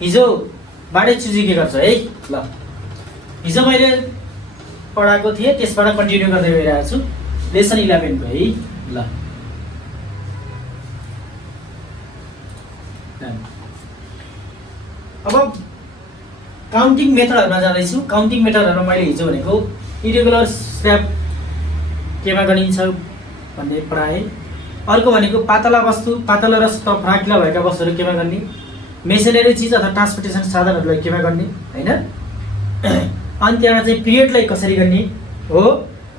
हिजोबाटै चुजिके गर्छ है। ल हिजो मैले पढाएको थिएँ त्यसबाट कन्टिन्यू गर्दै गइरहेको छु लेसन 11 को है। ल अब काउन्टिङ मेथडहरुमा जाँदैछु। काउन्टिङ मेथडहरुमा मैले हिजो भनेको इरेगुलर स्ल्याब केमा गनिन्छ भन्ने पढाएँ। अर्को भनेको पातला वस्तु, पातला र फ्राकिला भएका वस्तुहरू केमा गर्ने, मेसिनरी चिज अथवा ट्रान्सपोर्टेसन साधनहरूलाई केमा गर्ने हैन। अनि त्यहाँ चाहिँ पिरियडलाई कसरी गर्ने हो।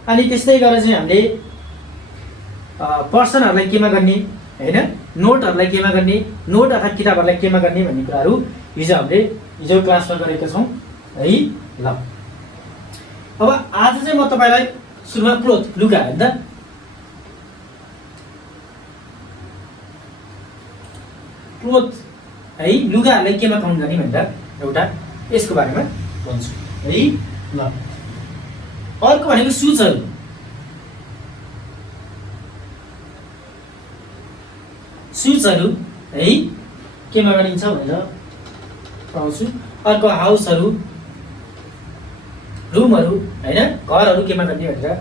अनि त्यस्तै गरेर चाहिँ हामीले पर्सनहरूलाई केमा गर्ने हैन, नोटहरूलाई केमा गर्ने, नोट अथवा किताबहरूलाई केमा गर्ने भन्ने कुराहरू हिजो क्लासमा गरेका छौँ है। ल अब आज चाहिँ म तपाईलाई सुरुमा क्लोथ लुगा हैन त क्लोथ है लुगाहरूलाई केमा काउन्ट गर्ने भनेर एउटा यसको बारेमा भन्छु है। ल अर्को भनेको सुजहरू, सुजहरू है केमा गरिन्छ भनेर पढाउँछु। अर्को हाउसहरू, रुमहरू हैन, घरहरू केमा गर्ने भनेर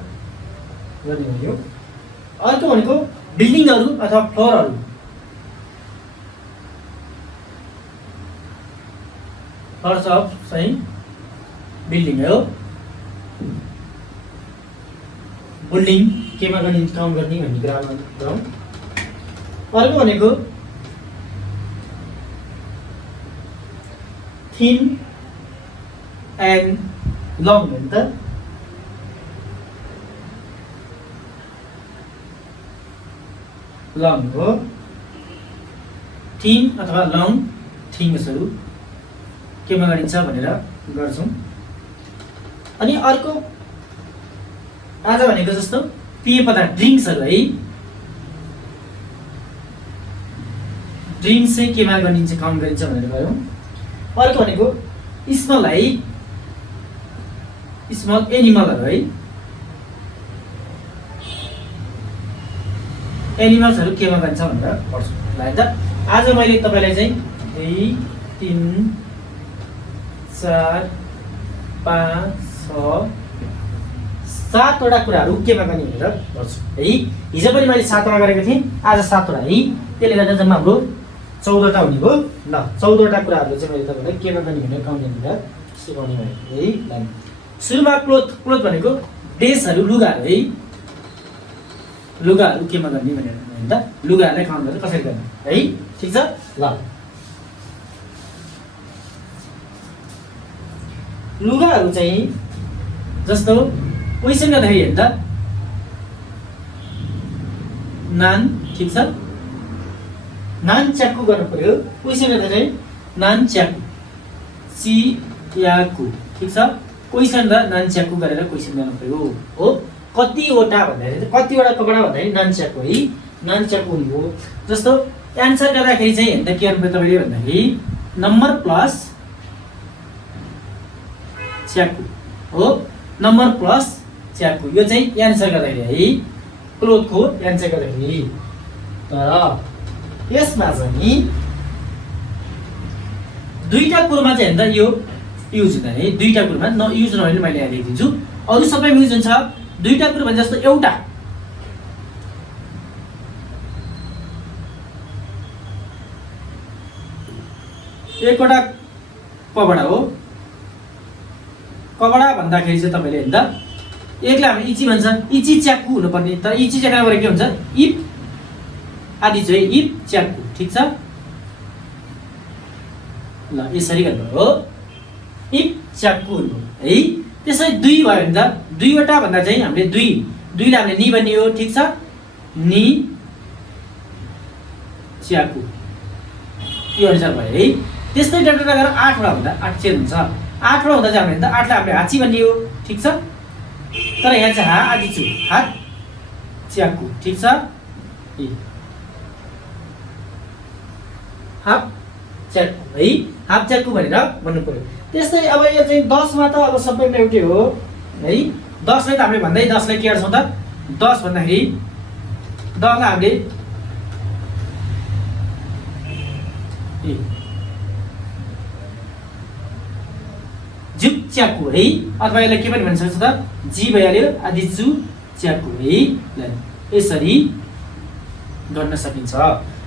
गर्ने भयो। अर्को भनेको बिल्डिङहरू अथवा फ्लोरहरू, फ्लोर्स अफ चाहिँ बिल्डिङ हो। बिल्डिङ केमा गर्ने काउन्ट गर्ने भन्ने कुरामा गरौँ। अर्को भनेको थिन एन्ड लङ हो नि त। लङ हो थिन अथवा लङ थिङ्सहरू केमा गरिन्छ भनेर गर्छौँ। अनि अर्को आज भनेको जस्तो पेय पदार्थ ड्रिङ्क्सहरू है, ड्रिङ्क्स चाहिँ केमा गरिन्छ काउन्ट गरिन्छ भनेर गयौँ। अर्को भनेको स्मल है, स्मल एनिमलहरू है, एनिमल्सहरू केमा गरिन्छ भनेर पढ्छु ल है त। आज मैले तपाईँलाई चाहिँ 2 3 4 5 6 7 वटा कुराहरू केमा गर्ने भनेर गर्छु है। हिजो पनि मैले 7 वटा गरेको थिएँ, आज 7 वटा है। त्यसले गर्दा जम्मा हाम्रो 14 वटा हुने भयो। ल 14 वटा कुराहरू चाहिँ मैले तपाईँलाई केमा गर्ने भनेर काउन्ट गरेर सिकाउने भयो है। ल सुरुमा क्लोथ, क्लोथ भनेको ड्रेसहरू, लुगाहरू है, लुगाहरू केमा गर्ने भनेर हैन त। लुगाहरूलाई काउन्ट गरेर कसरी गर्ने है, ठिक छ। ल लुगाहरू चाहिँ जस्तो क्वेसन गर्दाखेरि हेर्दा नान, ठिक छ, नान च्याकु गर्नु पर्यो। क्वेसन गर्दा चाहिँ नान च्याकु चियाकु, ठिक छ। क्वेसन र नान च्याकु गरेर क्वेसन गर्नु पर्यो हो। कतिवटा भन्दाखेरि कतिवटा कपडा भन्दाखेरि नान च्याकु है, नान च्याकु हुने हो। जस्तो एन्सर गर्दाखेरि चाहिँ हेर्दा के गर्नु पर्यो तपाईँले भन्दाखेरि नम्बर प्लस च्याकु हो, नम्बर प्लस च्याकु यो चाहिँ एन्सर गर्दाखेरि है, क्लोथको एन्सर गर्दाखेरि। तर यसमा चाहिँ दुईटा कुरोमा चाहिँ हेर्दा यो युज हुँदैन है। दुईटा कुरोमा युज नभए मैले यहाँ लेखिदिन्छु, अरू सबैमा युज हुन्छ। दुईटा कुरो भने जस्तो एउटा एकवटा कपडा हो। कपडा भन्दाखेरि चाहिँ तपाईँले हेर्दा एकलाई हामी इची भन्छ, इची च्याकु हुनुपर्ने। तर इची च्याकुबाट के हुन्छ, इप आदि चाहिँ इप च्याकु, ठिक छ। ल यसरी गर्नु हो, इप च्याकु है। त्यसै दुई भयो भने त दुईवटा भन्दा चाहिँ हामीले दुईलाई हामीले नि भन्ने हो, ठिक छ, नि च्याकु यो अनुसार भयो है। त्यस्तै डट गरेर 8 वटा हुँदा 8 चेन्ज हुन्छ। 8 वटा हुँदा चाहिँ हामीले 8लाई हामीले हाची भन्ने हो, ठिक छ। तर यहाँ चाहिँ हा आदि छु, हात च्याकु, ठिक छ। हाफ च्याकु है, हाफ च्याकु भनेर भन्नु पर्यो। त्यस्तै अब यो चाहिँ 10 मा त अब सबैमा एउटै हो है। 10 लाई त हामीले भन्दै 10 लाई के गर्छौँ त, 10 भन्दाखेरि 10 लाई हामीले 10 जुक च्याकु है, अथवा यसलाई के पनि भन्न सक्छ त जी भइहाल्यो आदि जु च्याकु है। ल यसरी गर्न सकिन्छ।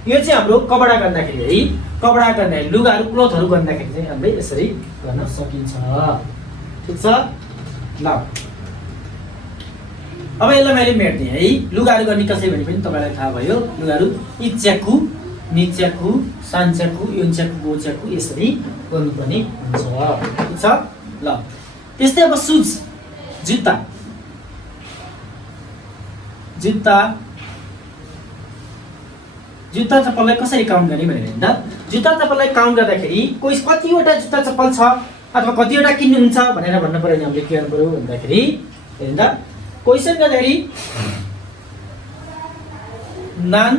यो चाहिँ हाम्रो कपडा गर्दाखेरि है, कपडा गर्दाखेरि लुगाहरू क्लोथहरू गर्दाखेरि चाहिँ हामीले यसरी गर्न सकिन्छ। ठीक छ। ल अब यसलाई मैले मेट्दिएँ है। लुगाहरू गर्ने कसरी भने पनि तपाईँलाई थाहा भयो। लुगाहरू इच्याकु निच्याकु सान्च्याकु योन्च्याकु गोच्याकु यसरी गर्नुपर्ने हुन्छ। ठीक छ। ल त्यस्तै अब सुज जुत्ता, जुत्ता जुत्ता चप्पललाई कसरी काउन्ट गर्ने भनेर हेर्दा जुत्ता चप्पललाई काउन्ट गर्दाखेरि कोही कतिवटा जुत्ता चप्पल छ अथवा कतिवटा किन्नुहुन्छ भनेर भन्नु पर्यो भने हामीले के गर्नु पर्यो भन्दाखेरि हेर्दा क्वेसन गर्दाखेरि नान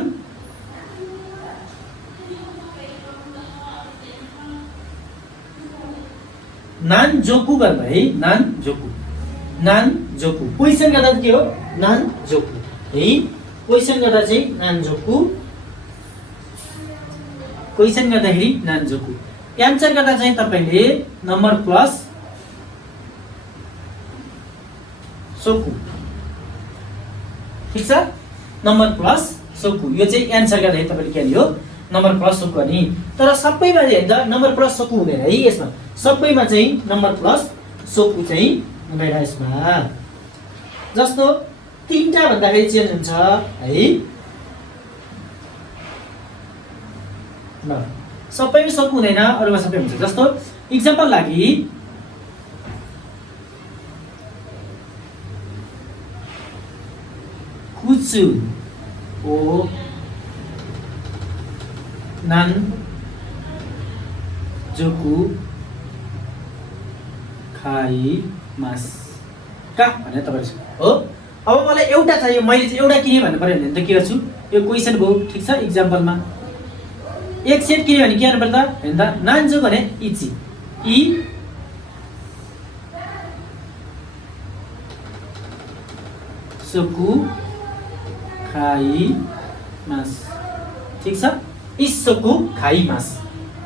नान जोकु गर्दा है, नान जोकु नान जोकु क्वेसन गर्दा के हो नान जोकु है। क्वेसन गर्दा चाहिँ नान जोकु, क्वेसन गर्दाखेरि नान जोकु। एन्सर गर्दा चाहिँ तपाईले नम्बर प्लस सोकु। ठीक छ। नम्बर प्लस सोकु यो चाहिँ एन्सर गर्दाखेरि तपाईले के लियो नम्बर प्लस सोकु अनि। तर सबैमा हेर्दा नम्बर प्लस सोकु हुँदैन है। यसमा सबैमा चाहिँ नम्बर प्लस सोकु चाहिँ हुँदैन यसमा। जस्तो तीनटा भन्दाखेरि चेन्ज हुन्छ है। ल सबैमा सोकु हुँदैन, अरूमा सबै हुन्छ। जस्तो इक्जाम्पल लागि कुचु ओ नान जोकु खाइ मास का भने तपाईले हो। अब मलाई एउटा चाहियो, मैले चाहिँ एउटा किने भन्नु पर्यो भने त के गर्छु, यो क्वेसन भयो। ठीक छ। इक्जाम्पलमा एक सेट किने भने के गर्नु पर्दा हेर्दा नान्जो भने इची इ सोकु खाइ मास। ठीक छ। इसोकु खाइ मास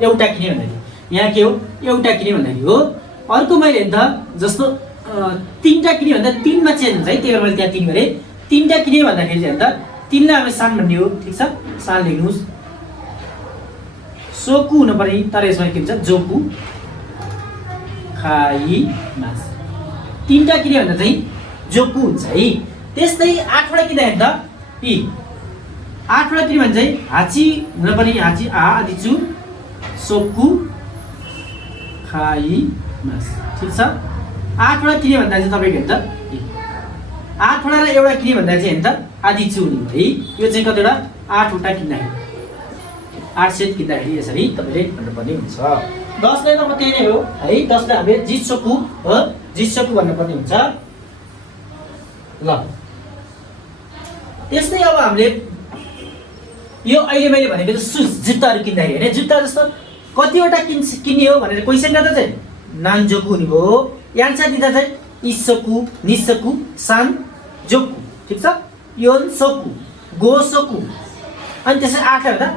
एउटा किने भन्दाखेरि यहाँ के हो एउटा किने भन्दाखेरि हो। अर्को मैले हेर्दा जस्तो तीनटा किने भन्दा तीनमा चेन्ज हुन्छ है। त्यही भएर मैले त्यहाँ तीन गरेँ। तीनटा किने भन्दाखेरि चाहिँ हेर्दा तीनलाई हामी सान भन्ने हो। ठीक छ। सान लेख्नुहोस्। सोकु हुनु पर्ने, तर यसमा के हुन्छ जोकु खाइ मास। तीनटा किने भन्दा चाहिँ जोकु हुन्छ है। त्यस्तै आठवटा किने हेर्दा इ आठवटा किने भने चाहिँ हाची हुनु पर्ने, हाची आ आदि चु सोकु खाइ मास। ठीक छ। आठवटा किने भन्दा चाहिँ तपाईँको हेर्दा आठवटा र एउटा किने भन्दा चाहिँ हेर्दा आदि चु हुने है। यो चाहिँ कतिवटा आठवटा किन्दाखेरि 8 सेट किन्दाखेरि यसरी तपाईँले भन्नुपर्ने हुन्छ। 10लाई त म त्यही नै हो है। 10लाई हामीले जित्सोकु हो, जित्सोकु भन्नुपर्ने हुन्छ। ल त्यस्तै अब हामीले यो अहिले मैले भनेको सुज जुत्ताहरू किन्दाखेरि होइन, जुत्ता जस्तो कतिवटा किन्ने हो भनेर क्वेसन गर्दा चाहिँ नान्जोकु हुने भयो। एन्सर दिँदा चाहिँ इसोकु निसोकु सान जोकु। ठिक छ। योनसोकु गोसोकु अनि त्यसै 8 हेर्दा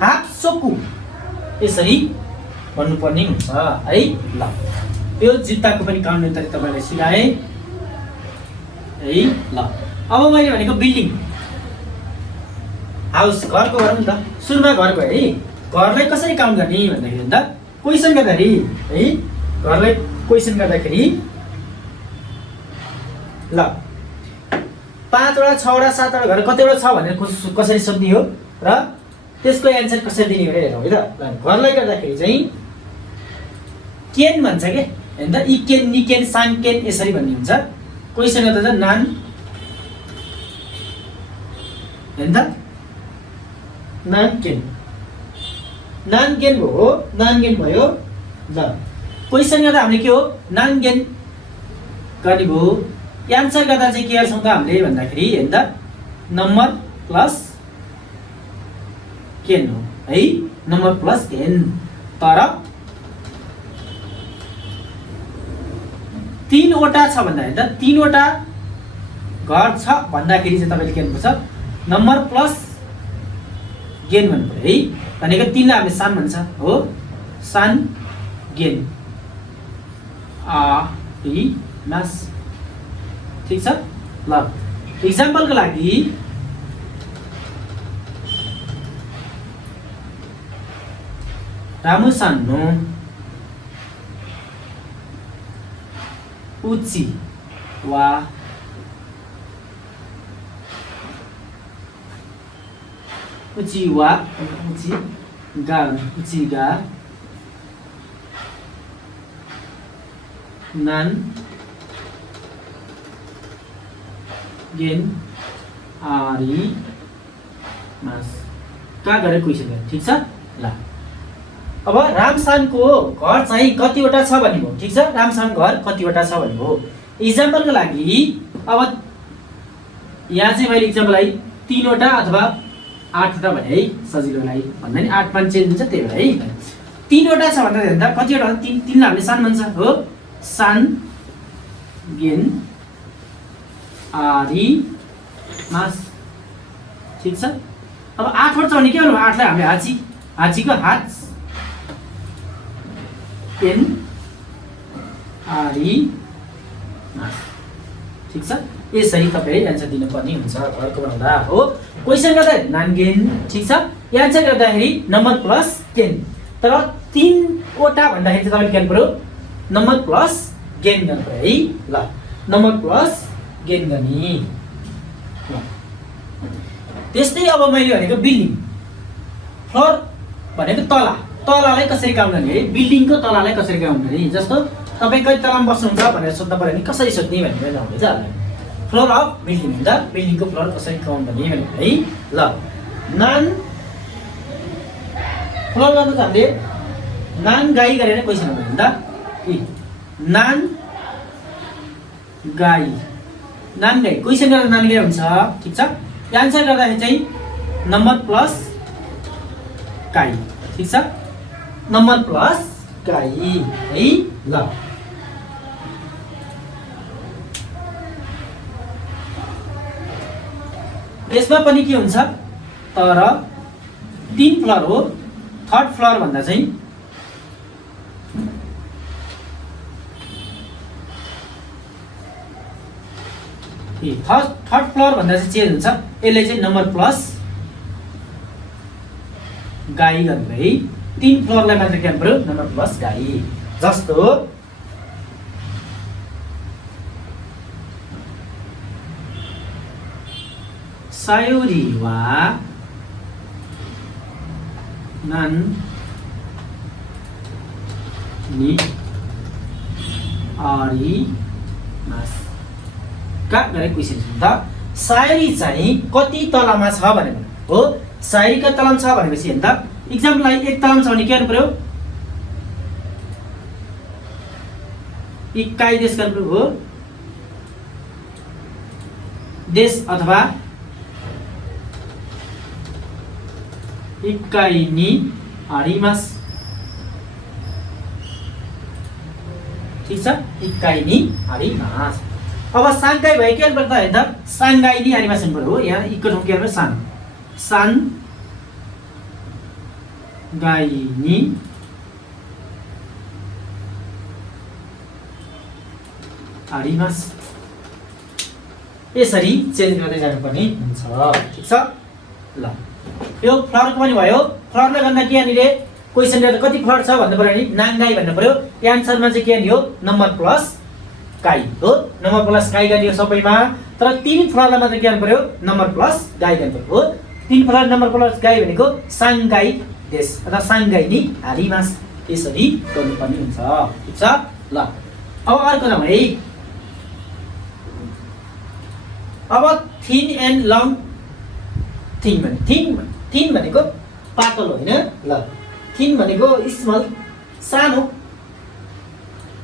हाफ सोकु यसरी भन्नुपर्ने हुन्छ है। ल यो जुत्ताको पनि काउन्ट गर्ने तरिका तपाईँलाई सिकाएँ है। ल अब मैले भनेको बिल्डिङ हाउस घरको गरौँ नि त। सुरुमा घरको है। घरलाई कसरी काउन्ट गर्ने भन्दाखेरि त क्वेसन गर्दाखेरि है, घरलाई क्वेसन गर्दाखेरि ल 5 वटा 6 वटा 7 वटा घर कतिवटा छ भनेर कसरी सोध्ने हो र त्यसको एन्सर कसरी दिने भनेर हेरौँ है त। घरलाई गर्दाखेरि चाहिँ केन भन्छ के हैन त। इकेन निकेन सानकेन यसरी भन्ने हुन्छ। क्वेसन गर्दा चाहिँ नान हैन त नानकेन नानकेन भयो, नानकेन भयो। ल क्वेसन गर्दा हामीले के हो नानकेन गर्ने भयो। एन्सर गर्दा चाहिँ के गर्छौँ त हामीले भन्दाखेरि हेर्न त नम्बर प्लस केन हो है। नम्बर प्लस केन। तर 3 वटा छ भन्दा हेर्दा 3 वटा घर छ भन्दाखेरि चाहिँ तपाईँले के गर्नुपर्छ नम्बर प्लस गेन भन्नु पर्यो है। भनेको 3 लाई हामीले सान भन्छ हो, सान गेन आरिमास। ठिक छ ल। इक्जाम्पलको लागि रामुसान नो उची वा उची वा उची गा उची गा नान गेन आरी मास का गरे क्वेशन ठीक छ ल। अब रामसानको घर चाहिँ कतिवटा छ भन्ने हो। ठीक छ रामसानको घर कतिवटा छ भन्ने हो। इक्जाम्पलको लागि अब यहाँ चाहिँ मैले इक्जाम्पललाई 3 वटा अथवा 8 वटा भने है सजिलोलाई भन्दा नि 8 5 चेन्ज हुन्छ त्यही भएर है 3 वटा छ भन्दा कतिवटा 3 हामीले सान भन्छ हो। सान गेन आरी मास। ठीक छ अब 8 वटा छ भने के गर्नु 8 लाई हामीले हाची हाचीको हात एन आरी मास। ठीक छ यसरी तपाईले आन्सर दिनुपर्ने हुन्छ घरको बनाउँदा हो। क्वेशन गर्दा नानगेन। ठीक छ आन्सर गर्दाखेरि नम्बर प्लस 10 तर 3 वटा भन्दाखेरि चाहिँ तपाईले के गर्नु पर्यो नम्बर प्लस गेन गर्नु पर्यो है ल। नम्बर प्लस गेन गर्ने ल। त्यस्तै अब मैले भनेको बिल्डिङ फ्लोर भनेको तला तलालाई कसरी काउन्ट गर्ने है बिल्डिङको तलालाई कसरी काउन्ट गर्ने। जस्तो तपाई कति तलामा बस्नुहुन्छ भनेर सोध्नु पर्यो नि कसरी सोध्ने भनेर जाउँदैछ फ्लोर अफ बिल्डिङ हुन्छ बिल्डिङको फ्लोर कसरी काउन्ट गर्ने भनेर है ल। नान फ्लोर गर्नु त हामीले नान गाई गरेर क्वेशन गर्नु त नान गाई नान गाई क्वेशन गर्दा नान गाई हुन्छ। ठीक छ आन्सर गर्दाखेरि चाहिँ नम्बर प्लस गाई। ठीक छ नम्बर प्लस गाई है ल। यसमा पनि के हुन्छ तर 3 फ्लोर हो। थर्ड फ्लोर भन्दा चाहिँ थर्ड फ्लोर भन्दा चाहिँ चेन्ज हुन्छ। यसले चाहिँ नम्बर प्लस गाई गर्नु है 3 फ्लोरलाई मात्र के गर्नु पर्यो नम्बर प्लस गाई। जस्तो सायोरी वा नान नि आरी मास का गरे क्वेशन त सायरी चाहिँ कति तलामा छ भनेर हो। सायरी कति तलामा छ भनेपछि हेर्नु त इक्जाम्पललाई 1 तलामा छ भने के गर्नु पर्यो इकाइ देश गर्नु हो देश अथवा इकाइ नि आरिमास। ठीक छ इकाइ नि आरिमास। अब सांघाई भयो के गर्नु पर्छ हेर्दा सांघाई नि आरिमास हुनु पर्यो हो। यहाँ इको ठाउँ के गर्नु सान सान गाई नि आरिमास। यसरी चेन्ज गर्दै जानुपर्ने हुन्छ। ठीक छ ल यो फ्लोरको पनि भयो। फ्लोरले गर्दा के यहाँनिर क्वेसन गर्दा कति फ्लोर छ भन्नु पर्यो नि नाङ्गाई भन्नु पर्यो। एन्सरमा चाहिँ के हो नम्बर प्लस गाई हो। नम्बर प्लस गाई गर्ने हो सबैमा तर 3 फ्लोरलाई मात्र के गर्नु पर्यो नम्बर प्लस गाई गर्नु पर्यो हो। 3 फ्लोर नम्बर प्लस गाई भनेको सांघाई देश अथवा सांघाई नि आरिमास यसरी गर्नुपर्ने हुन्छ। ठीक छ ल अब अर्को नाम है अब थिन एन्ड लङ थिन भने थिन भनेको पातलो होइन ल। थिन भनेको स्मल सानो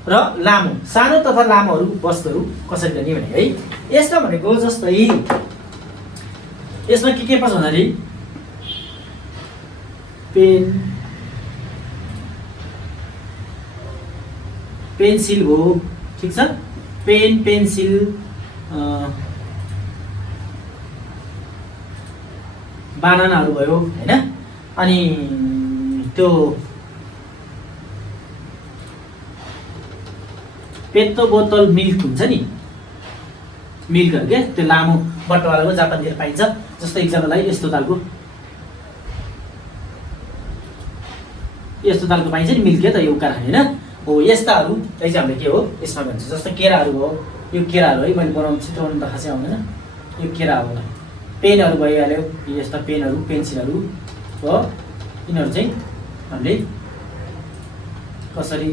र लामो सानो तथा लामोहरू वस्तुहरू कसरी गर्ने भने है यसमा भनेको जस्तै यसमा के पर्छ भन्दाखेरि पेन पेन्सिल हो। ठीक छ पेन पेन्सिल बानानाहरू भयो हैन अनि त्यो पेत्तो बोतल मिल्क हुन्छ नि, मिल्कहरू के त्यो लामो बट्टावालाको जापानतिर पाइन्छ। जस्तो इक्जाम्पललाई यस्तो तालको पाइन्छ नि मिल्क, के त यो उकार हैन हो। यस्ताहरू एक्जाम्पल के हो यसमा भन्छ। जस्तो केराहरू हो, यो केराहरू है, मैले बनाउनु चित्राउनु त खासै आउँदैन, यो केरा हो। पेनहरू भइहाल्यो, यस्ता पेनहरू पेन्सिलहरू हो। यिनीहरू चाहिँ हामीले कसरी,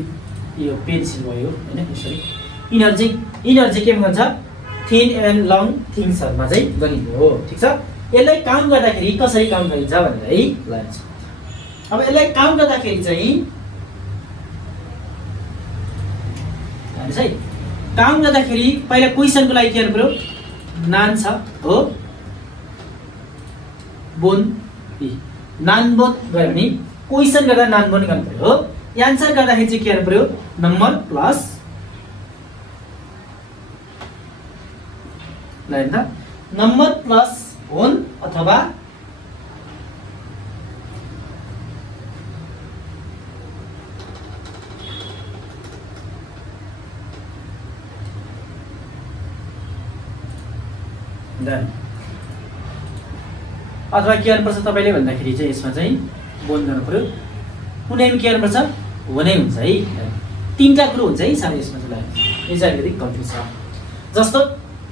यो पेन्सिल भयो हैन, यसरी यिनीहरू चाहिँ के भन्छ थिन एन्ड लङ थिङ्सहरुमा चाहिँ गरिन्छ हो। ठीक छ, यसलाई काउन्ट गर्दाखेरि कसरी काउन्ट गरिन्छ भनेर है लान्छ। अब यसलाई काउन्ट गर्दाखेरि चाहिँ हेर्नुस् है, काउन्ट गर्दाखेरि पहिला क्वेशनको लागि के गर्नु पर्यो, नान छ हो, बोन नान बोन गयो भने क्वेशन गर्दा नान बोन गर्नु पर्यो हो। एन्सर गर्दाखेरि चाहिँ के गर्नु पर्यो, नम्बर प्लस नम्बर प्लस होन अथवा अथवा के गर्नुपर्छ तपाईँले भन्दाखेरि चाहिँ यसमा चाहिँ बोन गर्नु पर्यो, कुनैमा के गर्नुपर्छ होनै हुन्छ है। तीनटा कुरो हुन्छ है साह्रै यसमा चाहिँ, यो चाहिँ अलिकति कन्फ्युज छ। जस्तो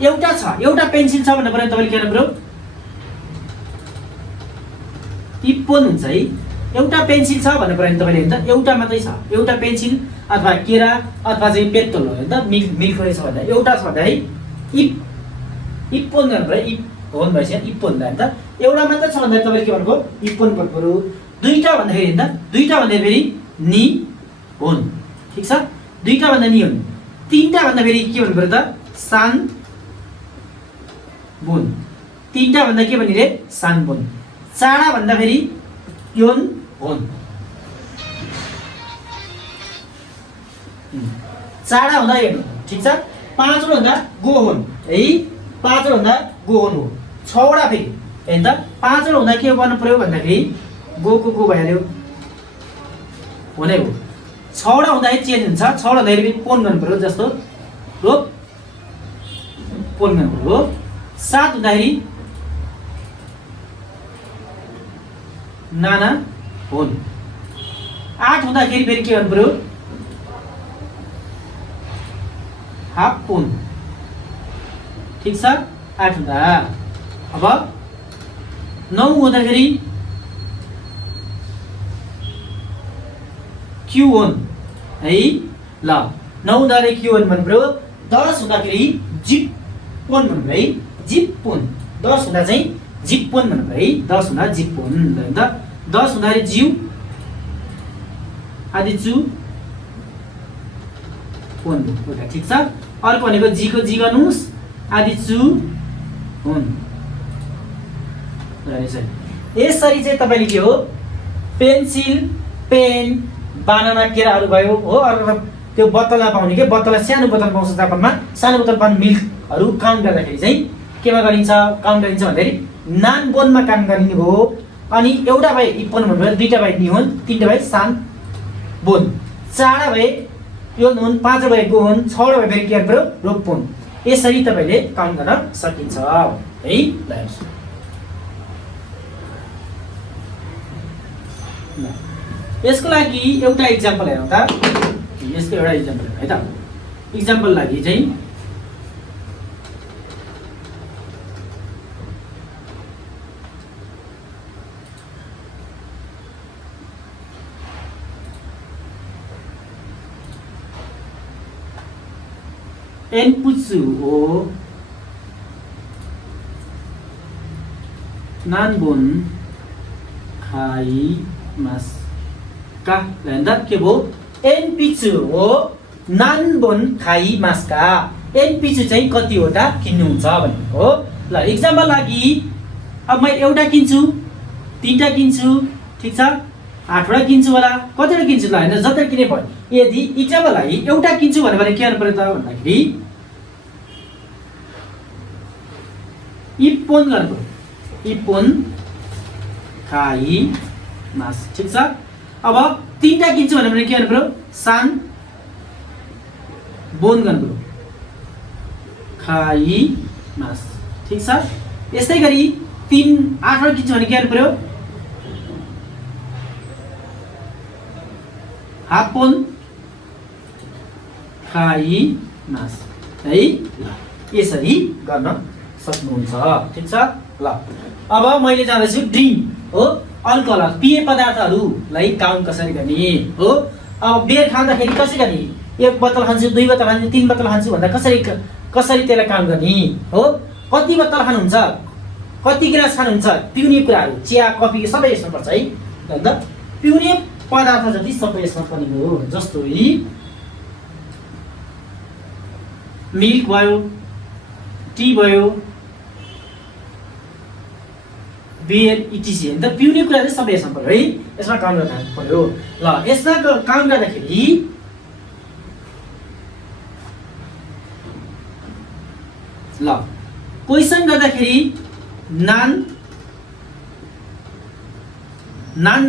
एउटा पेन्सिल छ भन्नु पर्यो, तपाईँले के गर्नु पर्यो इप्पोन हुन्छ है। एउटा पेन्सिल छ भन्नु पर्यो नि तपाईँले, त एउटा मात्रै छ, एउटा पेन्सिल अथवा केरा अथवा चाहिँ पेट्रोल हो नि त, मिल्क रहेछ भन्दा एउटा छ भन्दा है इप्पोन गर्नु पर्यो, होन भएपछि इप्पोन भयो नि त। एउटा मात्र छ भन्दा तपाईँले के भन्नुभयो इप्पोन भन्नु पर्यो। दुईटा भन्दाखेरि नि त, दुईटा भन्दाखेरि नि होन, ठिक छ, दुईटा भन्दा नि होन। तीनटा भन्दाखेरि के भन्नु पर्यो त सान बोन, तीनटा भन्दा के भनिरे सान बोन। चारवटा भन्दाखेरि योन होन, चारवटा हुँदा यो ठिक छ। पाँचवटा हुँदा गो होन है, पाँचवटा हुँदा गो होन हो। छवटा फेरि होइन त, पाँचवटा हुँदा के गर्नु पर्यो भन्दाखेरि गो भइहाल्यो हुनै हो। छवटा हुँदाखेरि चेन्ज हुन्छ, छवटा हुँदाखेरि पोन गर्नु पर्यो, जस्तो रो पोन गर्नु पर्यो। सात हुँदाखेरि नाना होन। आठ हुँदाखेरि फेरि के गर्नु पर्यो हाफ पोन, ठिक छ, आठ हुँदा। अब नौ हुँदाखेरि क्यु होन है, ल 9 हुँदाखेरि क्यु होन भन्नु पर्यो। 10 हुँदाखेरि जिप पोन भन्नु पर्यो है, जिप पोन। 10 हुँदा चाहिँ जिप पोन भन्नु पर्यो है, 10 हुँदा जिप पोन भयो नि त। 10 हुँदाखेरि जिउ आदि चु पोन भयो, ठिक छ। अर्को भनेको जीको जी गर्नुहोस्, आदि चु हुन। यसरी चाहिँ तपाईँले के हो पेन्सिल पेन बानाना केराहरू भयो हो। अरू त्यो बोतलमा पाउने के बोतलमा सानो बोतल पाउँछ जापानमा, सानो बोतल पाउने मिल्कहरू काउन्ट गर्दाखेरि चाहिँ केमा गरिन्छ काउन्ट गरिन्छ भन्दाखेरि नान बोनमा काउन्ट गरिने भयो। अनि एउटा भए इप्पोन भन्नुभयो, दुईटा भए निहोन, तीनटा भए सान बोन, चारवटा भए योन होन, पाँचवटा भए गो होन, छवटा भए फेरि के गर्नु पर्यो रोपोन। यसरी तपाईँले काउन्ट गर्न सकिन्छ है। यसको लागि एउटा इक्जाम्पल हेरौँ त, यसको एउटा इक्जाम्पल है त। इक्जाम्पल लागि चाहिँ एनपुत्सु ओ नानबोन खाइ मास का भन्दा के भयो एनपिचु हो नानबोन खाइ मासका। एनपिचु चाहिँ कतिवटा किन्नुहुन्छ भनेको हो। ल इक्जाम्पल लागि अब म एउटा किन्छु, तीनटा किन्छु, ठिक छ, 8वटा किन्छु होला, कतिवटा किन्छु ल हैन, जति किने भयो। यदि इक्जाम्पल लागि एउटा किन्छु भने के गर्नु पर्यो त भन्दाखेरि इप्पोन गर्नु पर्यो, इप्पोन खाइ मास, ठिक छ। अब तीनटा किन्छु भने के गर्नु पर्यो सान बोन गर्नु खाइमास। ठिक छ। यस्तै गरी 3 8 बाट किन्छ भने के गर्नु पर्यो हापोन खाइमास है। यसरी गर्न सक्नुहुन्छ। ठिक छ। ल अब मैले जाँदैछु ड्रिङ्क हो अल्कोहल पेय पदार्थहरूलाई काउन्ट कसरी गर्ने हो। अब बियर खाँदाखेरि कसरी गर्ने 1 बोतल खान्छु 2 बोतल खान्छु 3 बोतल खान्छु भन्दा कसरी त्यसलाई काउन्ट गर्ने हो। कति बोतल खानुहुन्छ कति गिलास खानुहुन्छ पिउने कुराहरू चिया कफी सबै यसमा पर्छ है। अन्त पिउने पदार्थ जति सबै यसमा पर्ने हो। जस्तो मिल्क भयो टी भयो बियर इटिसी हैन त पिउने कुरा चाहिँ सबै यसमा पर्यो है। यसमा काउन्ट गर्न पर्यो। ल यसमा काउन्ट गर्दाखेरि ल क्वेशन गर्दाखेरि नान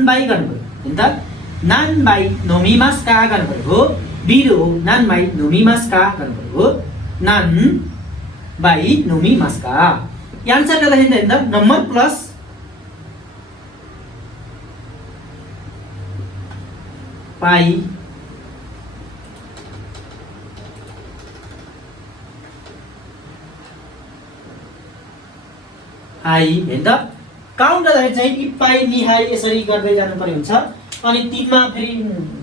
बाई गर्नु पर्यो हैन त। नान बाई नोमिमास का गर्नु पर्यो हो। बिरो नान बाई नोमिमास का गर्नु पर्यो हो। नान बाई नोमिमास का आन्सर गर्दाखेरि हैन त नम्बर प्लस पाई हाई हैन त। काउन्ट गर्दाखेरि चाहिँ इपाई निहाई यसरी गर्दै जानु पर्ने हुन्छ। अनि 3 मा फेरि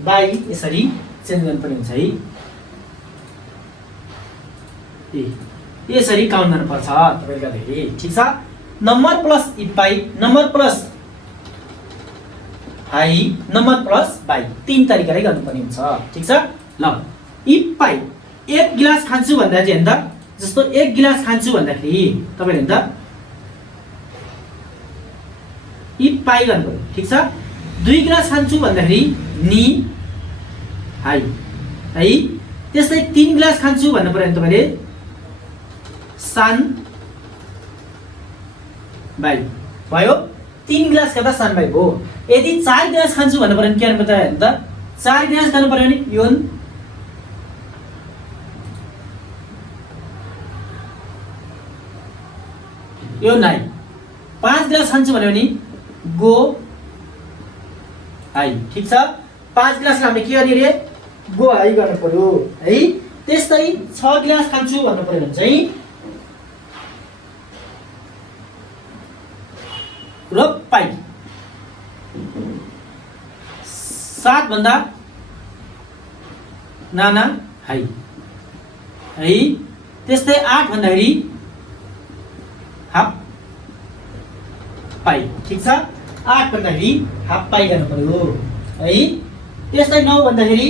बाई यसरी चेन्ज गर्नु पर्ने हुन्छ है। यसरी काउन्ट गर्नुपर्छ तपाईले गर्दाखेरि। ठीक छ। नम्बर प्लस इपाई नम्बर प्लस हाई नम्बर प्लस बाई 3 तरिकाले गर्नुपर्ने हुन्छ। ठीक छ। ल इपाई 1 गिलास खान्छु भन्दा चाहिँ हैन त जस्तो 1 गिलास खान्छु भन्दाखेरि तपाईले हैन त इपाई गर्नु पर्यो। ठीक छ। 2 गिलास खान्छु भन्दाखेरि नि हाई है। त्यस्तै 3 गिलास खान्छु भन्नु पर्यो तपाईले सान बाई भयो। 3 गिलास खाँदा सान बाई हो। यदि 4 गिलास खान्छु भन्नु पर्यो के गर्नु पर्यो हैन त 4 गिलास खानु पर्यो नि योन यो नाइ। 5 गिलास खान्छु भन्यो भने गो हाई। ठीक छ। 5 गिलासलाई हामीले के गर्ने रे गो हाई गर्नु पर्यो है। त्यस्तै 6 गिलास खान्छु भन्नु पर्यो भने चाहिँ रोपाई 7 भन्दा नाना हाई है। त्यस्तै 8 भन्दाखेरि हाफ पाई। ठीक छ। 8 भन्दाखेरि हाफ पाई गर्नु पर्यो है। त्यस्तै 9 भन्दाखेरि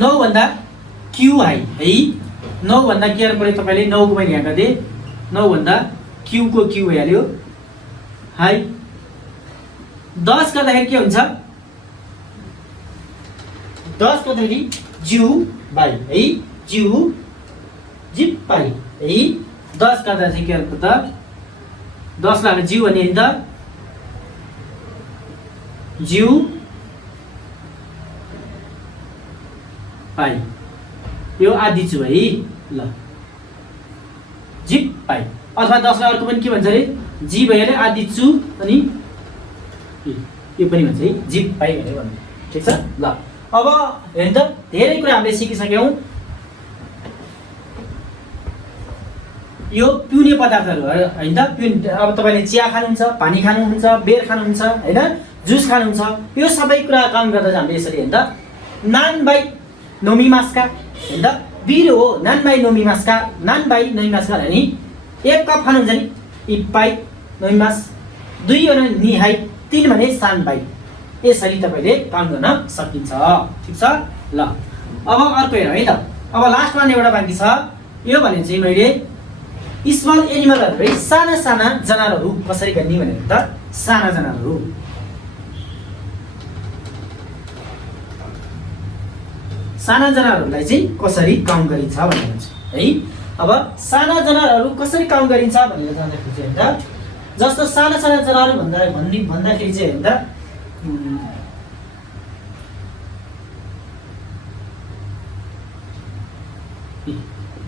9 भन्दा क्यू हाई है। 9 भन्दा के गर्नु पर्यो तपाईले 9 को मैले यहाँ गर्दै 9 भन्दा क्यू को क्यू भइहाल्यो हाई। 10 गर्दाखेरि के हुन्छ 10 गर्दाखेरि जिउ बाई है। जिउ जिप पाई है। 10 गर्दा चाहिँ के गर्नु त 10 लाई हामीले जिउ भने हैन त जिउ पाई यो आदि छु है। ल जिप पाई अथवा 10 लाई अर्को पनि के भन्छ रे जी भएर आदि छु अनि यो पनि भन्छ है जिप पाई भनेर भन्नु। ठीक छ। ल अब हेर्नु त धेरै कुरा हामीले सिकिसक्यौं। यो पिउने पदार्थहरु हैन त अब तपाईले चिया खानुहुन्छ पानी खानुहुन्छ बेर खानुहुन्छ हैन जुस खानुहुन्छ यो सबै कुरा काम गर्दा चाहिँ हामीले यसरी हैन त नान बाई नोमिमास्का हैन त बिरो हो नान बाई नोमिमास्का नि 1 कप खानुहुन्छ नि इपाई नोमिमास 2 भने निहाई 3 भने सान बाई यसरी तपाईले काम गर्न सकिन्छ। ठीक छ। ल अब अर्को हेरौँ है त। अब लास्ट वान एउटा बाँकी छ। यो भने चाहिँ मैले स्मल एनिमलहरु है साना साना जनावरहरु कसरी गर्ने भनेर त साना जनावरहरु साना जनावरहरुलाई चाहिँ कसरी काउन्ट गरिन्छ भनेर है। अब साना जनावरहरु कसरी काउन्ट गरिन्छ भनेर जान्दाखेरि चाहिँ हैन त जस्तो साना साना जनावर भन्दाखेरि चाहिँ हैन त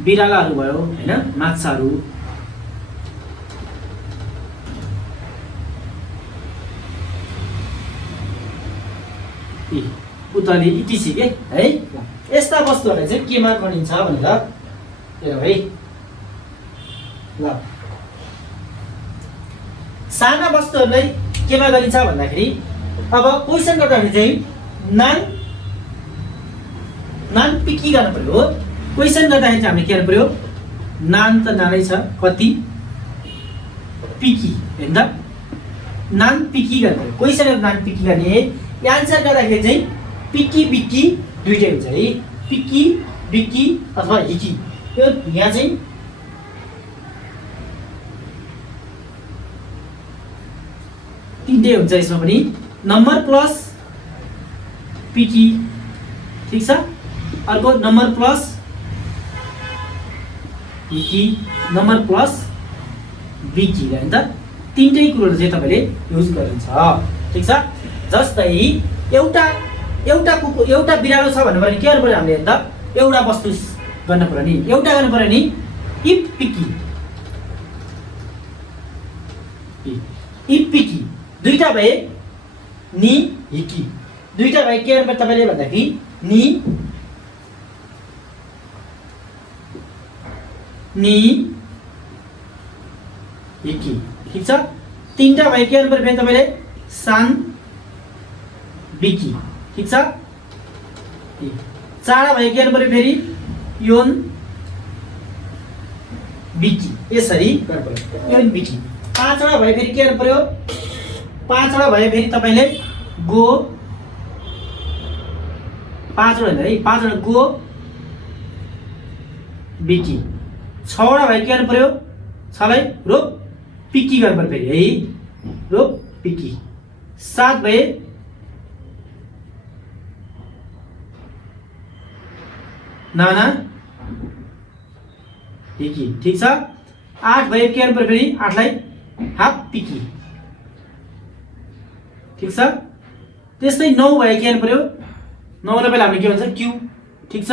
बिरालाहरू भयो हैन, माछाहरू। पुतली इटिसी के है, यस्ता वस्तुहरूलाई चाहिँ केमा गनिन्छ भनेर हेरौँ है। ल साना वस्तुहरूलाई केमा गरिन्छ भन्दाखेरि अब क्वेसन गर्दाखेरि चाहिँ नान पिकी गर्नु पर्यो हो। क्वेसन गर्दाखेरि चाहिँ हामीले के गर्नु पर्यो, नान त नानै छ, कति पिकी हैन त, नान पिकी गर्नु पर्यो। क्वेसन नान पिकी गर्ने, एन्सर गर्दाखेरि चाहिँ पिकी बिकी दुईटै हुन्छ है, पिकी बिकी अथवा हिकी। यो यहाँ चाहिँ तीनटै हुन्छ, यसमा पनि नम्बर प्लस पिकी, ठीक छ। अर्को नम्बर प्लस हिकी, नम्बर प्लस बिकी हैन त, तीनटै कुरोहरू चाहिँ तपाईले युज गरिन्छ, ठीक छ। जस्तै एउटा बिरालो छ भन्नु पर्यो, के गर्नु पर्यो हामीले त, एउटा वस्तु गर्नु पर्यो नि, एउटा गर्नु पर्यो नि, इफ पिकी, इफ पिकी। दुईटा भए नि हिकी, दुईटा भए के गर्नु पर्यो तपाईले भन्दाखेरि नि हिकी, ठीक छ। तीनटा भए के गर्नु पर्यो फेरि तपाईले सान बिकी, ठीक छ। चारवटा भए के गर्नु पर्यो फेरि योन बिकी, यसरी गर्नु पर्यो, योन बिकी। पाँचवटा भए फेरि के गर्नु पर्यो, पाँचवटा भए फेरि तपाईले गो, पाँचवटा है, पाँचवटा गो बिकी। छवटा भए के गर्नु पर्यो, छलाई रोप पिकी गर्नु पर्यो फेरि है, रोप पिकी। सात भए नाना हिकी, ठीक छ। आठ भए के गर्नु पर्यो फेरि, आठलाई हाफ पिकी, ठीक छ। त्यस्तै नौ भए के गर्नु पर्यो, नौलाई पहिला हामीले के भन्छ क्यू, ठीक छ,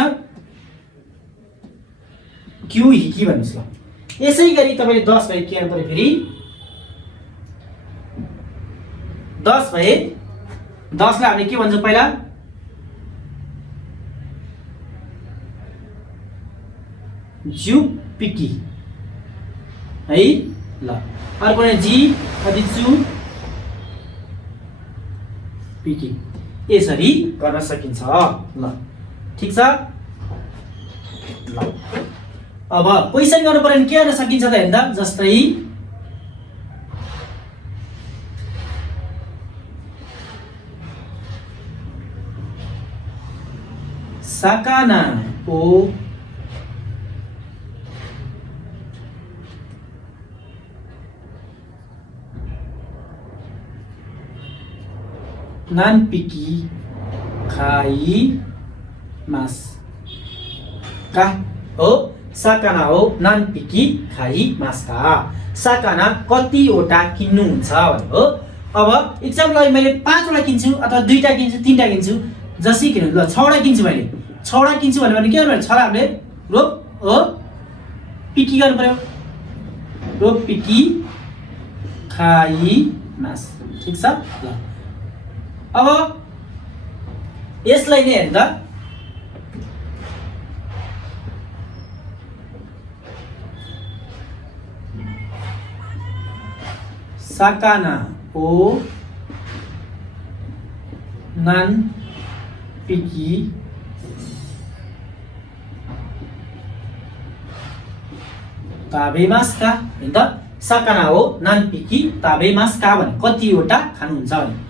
क्यू हिकी भन्नुहोस् ल। यसै गरी तपाईले 10 भए के गर्नु पर्यो फेरि, 10 भए 10 लाई हामीले के भन्छौँ पहिला जु पिकी है ल। अर्को जी कति चु पिकी, यसरी गर्न सकिन्छ ल, ठीक छ। ल अब क्वेसन गर्नु पर्यो भने के गर्न सकिन्छ त हेर्दा, जस्तै साकाना ओ नान पिकी खाई मास का हो, साकाना हो नान पिकी खाई मास का। साकाना कतिवटा किन्नुहुन्छ भने हो। अब इक्जाम्पल लागि मैले 5वटा किन्छु अथवा 2टा किन्छु 3टा किन्छु, जसै किन्नु ल 6वटा किन्छु मैले, 6वटा किन्छु भन्यो भने के गर्नु पर्यो, 6लाई हामीले रोप हो पिकी गर्नु पर्यो, रोप पिकी खाई मास, ठीक छ ल। अब यसलाई नै हेर्दा साकाना ओ नान पिकी ताबेमास्का हैन त, साकाना हो नान पिकी ताबेमास्का भने कतिवटा खानुहुन्छ भने।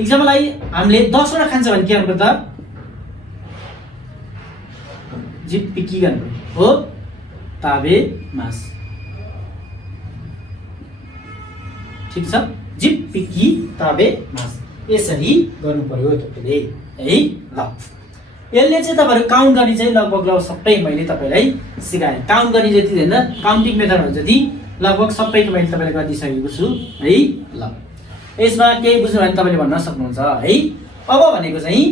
इक्जाम्पललाई हामीले 10वटा खान्छ भने के गर्नु पर्छ, जिप पिकी गर्नु हो ताबेमास, ठीक छ, जिप पिकी ताबेमास, यसरी गर्नु पर्यो तपाईले है ल। यसले चाहिँ तपाईहरु काउन्ट गर्ने चाहिँ लगभग सबै मैले तपाईलाई सिकाएँ। काउन्ट गर्ने जति हैन, काउन्टिङ मेथडहरु जति लगभग सबैको मैले तपाईलाई गरिदिसकेको छु है ल। यसमा केही बुझ्नु भने तपाईले भन्न सक्नुहुन्छ है। अब भनेको चाहिँ